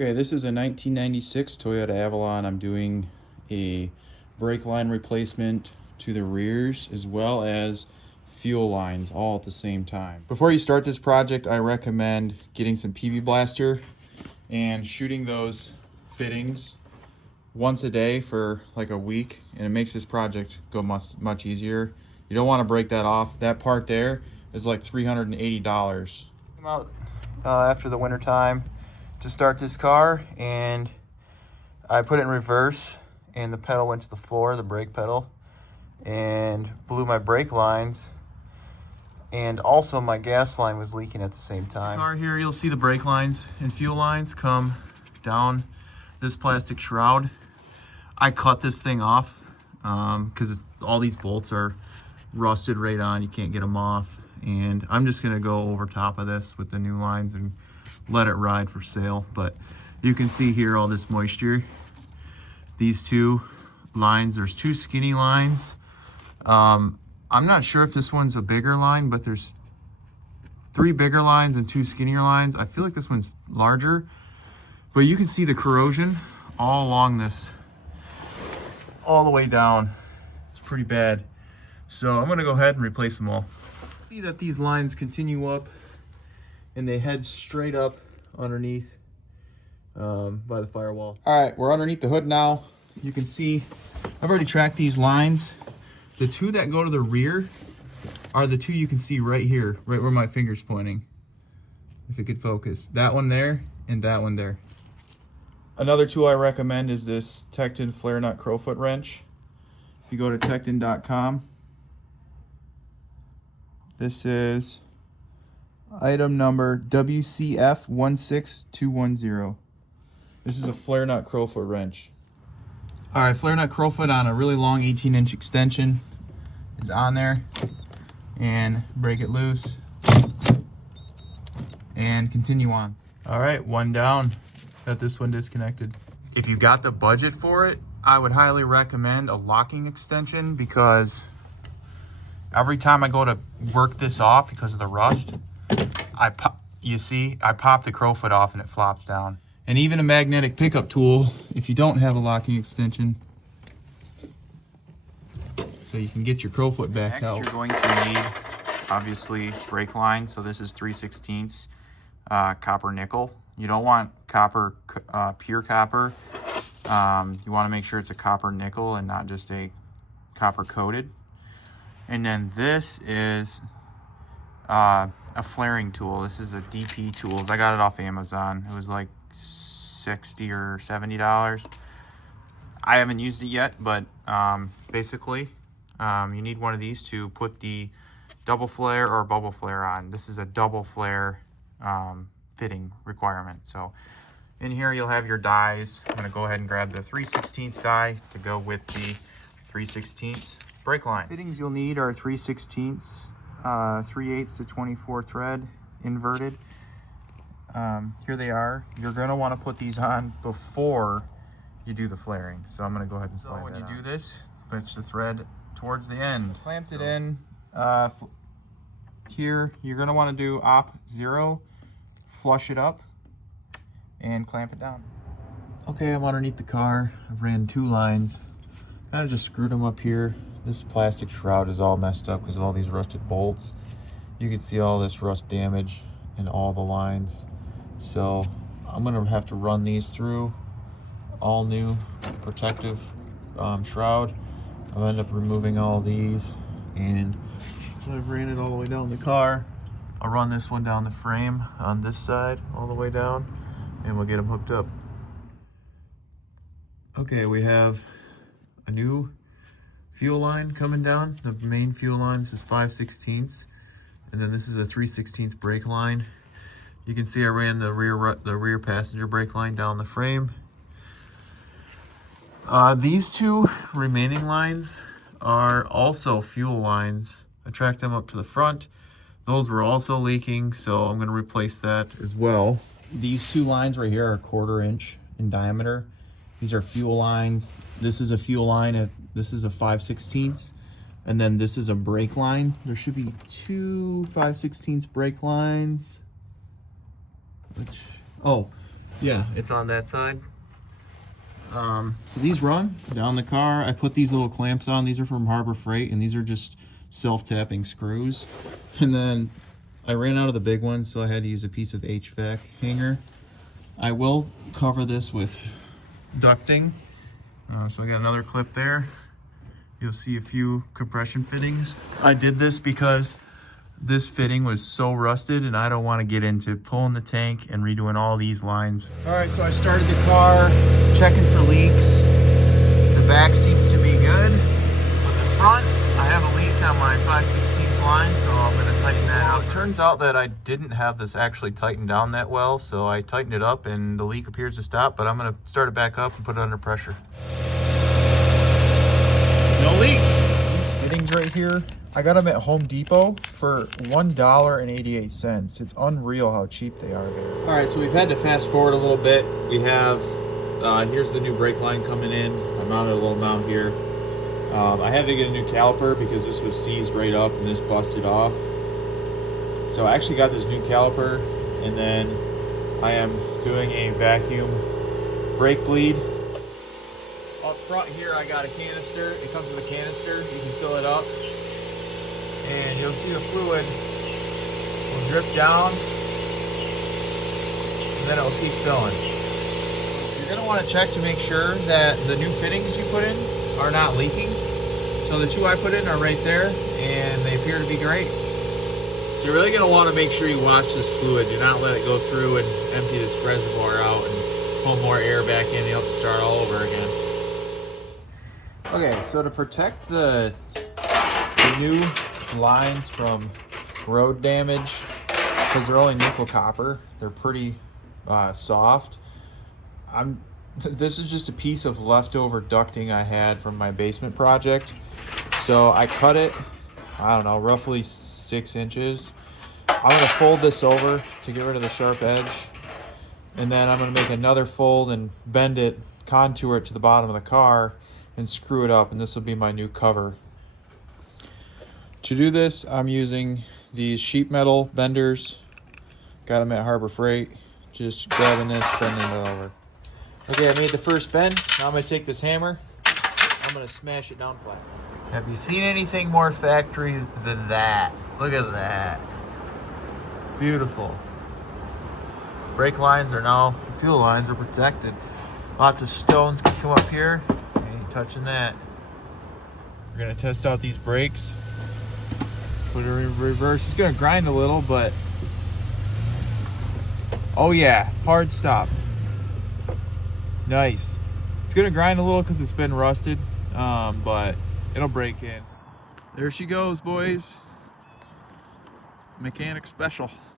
Okay, this is a 1996 Toyota Avalon. I'm doing a brake line replacement to the rears as well as fuel lines all at the same time. Before you start this project, I recommend getting some PV Blaster and shooting those fittings once a day for like a week, and it makes this project go much easier. You don't want to break that off. That part there is like $380. Come out after the winter time to start this car, and I put it in reverse and the pedal went to the floor, the brake pedal, and blew my brake lines, and also my gas line was leaking at the same time. The car here, you'll see the brake lines and fuel lines come down this plastic shroud. I cut this thing off because all these bolts are rusted right on. You can't get them off, and I'm just gonna go over top of this with the new lines and let it ride for sale. But you can see here all this moisture. These two lines, there's two skinny lines. I'm not sure if this one's a bigger line, but there's 3 bigger lines and 2 skinnier lines. I feel like this one's larger, but you can see the corrosion all along this, all the way down. It's pretty bad. So I'm gonna go ahead and replace them all. See that these lines continue up and they head straight up underneath by the firewall. All right, we're underneath the hood now. You can see I've already tracked these lines. The 2 that go to the rear are the 2 you can see right here, right where my finger's pointing. If it could focus. That one there and that one there. Another tool I recommend is this Tecton flare nut crowfoot wrench. If you go to tecton.com, this is item number WCF16210. This is a flare nut crowfoot wrench. All right, flare nut crowfoot on a really long 18-inch extension is on there, and break it loose and continue on. All right, one down. Got this one disconnected. If you got the budget for it, I would highly recommend a locking extension, because every time I go to work this off because of the rust, I pop the crowfoot off and it flops down. And even a magnetic pickup tool, if you don't have a locking extension, so you can get your crowfoot back out. Next, you're going to need, obviously, brake line. So this is 3/16 copper nickel. You don't want copper, pure copper. You want to make sure it's a copper nickel and not just a copper coated. And then this is a flaring tool. This is a DP Tools. I got it off Amazon. It was like $60 or $70. I haven't used it yet, but basically you need one of these to put the double flare or bubble flare on. This is a double flare fitting requirement. So in here you'll have your dies. I'm gonna go ahead and grab the 3/16 die to go with the 3/16 brake line. Fittings you'll need are 3/16 3/8 to 24 thread inverted. Here they are. You're gonna want to put these on before you do the flaring. So I'm gonna go ahead and slide that on. When you do this, push the thread towards the end. Clamped it in. Here, you're gonna want to do op 0, flush it up, and clamp it down. Okay, I'm underneath the car. I've ran 2 lines. Kind of just screwed them up here. This plastic shroud is all messed up because of all these rusted bolts. You can see all this rust damage in all the lines. So I'm gonna have to run these through all new protective shroud. I'll end up removing all these, and I've ran it all the way down the car. I'll run this one down the frame on this side all the way down, and we'll get them hooked up. Okay, we have a new fuel line coming down. The main fuel line, this is 5/16, and then this is a 3/16 brake line. You can see I ran the rear passenger brake line down the frame. These 2 remaining lines are also fuel lines. I tracked them up to the front. Those were also leaking, so I'm going to replace that as well. These 2 lines right here are 1/4 inch in diameter. These are fuel lines. This is a fuel line. This is a 5/16, and then this is a brake line. There should be 2 5/16 brake lines. Yeah, it's on that side. So these run down the car. I put these little clamps on. These are from Harbor Freight, and these are just self-tapping screws. And then I ran out of the big one, so I had to use a piece of HVAC hanger. I will cover this with ducting. So I got another clip there. You'll see a few compression fittings. I did this because this fitting was so rusted and I don't want to get into pulling the tank and redoing all these lines. All right, so I started the car, checking for leaks. The back seems to be good. On the front, I have a leak on my 5/16 line, so I'm going to tighten that up. It turns out that I didn't have this actually tightened down that well, so I tightened it up and the leak appears to stop, but I'm going to start it back up and put it under pressure. No leaks. These fittings right here, I got them at Home Depot for $1.88. It's unreal how cheap they are there. All right, so we've had to fast forward a little bit. We have, here's the new brake line coming in. I mounted a little mount here. I had to get a new caliper because this was seized right up and this busted off. So I actually got this new caliper, and then I am doing a vacuum brake bleed. Up front here, I got a canister. It comes with a canister. You can fill it up, and you'll see the fluid will drip down, and then it will keep filling. You're going to want to check to make sure that the new fittings you put in are not leaking. So the two I put in are right there, and they appear to be great. You're really going to want to make sure you watch this fluid. Do not let it go through and empty this reservoir out and pull more air back in. You'll have to start all over again. Okay, so to protect the new lines from road damage, because they're only nickel copper, they're pretty soft. This is just a piece of leftover ducting I had from my basement project. So I cut it, I don't know, roughly 6 inches. I'm gonna fold this over to get rid of the sharp edge. And then I'm gonna make another fold and bend it, contour it to the bottom of the car and screw it up, and this will be my new cover. To do this, I'm using these sheet metal benders. Got them at Harbor Freight. Just grabbing this, bending it over. Okay, I made the first bend. Now I'm gonna take this hammer. I'm gonna smash it down flat. Have you seen anything more factory than that? Look at that. Beautiful. Brake lines are now, fuel lines are protected. Lots of stones can come up here. Ain't touching that. We're gonna test out these brakes. Put it in reverse. It's gonna grind a little, but oh yeah, hard stop. Nice. It's gonna grind a little because it's been rusted, but it'll break in. There she goes, boys. Mechanic special.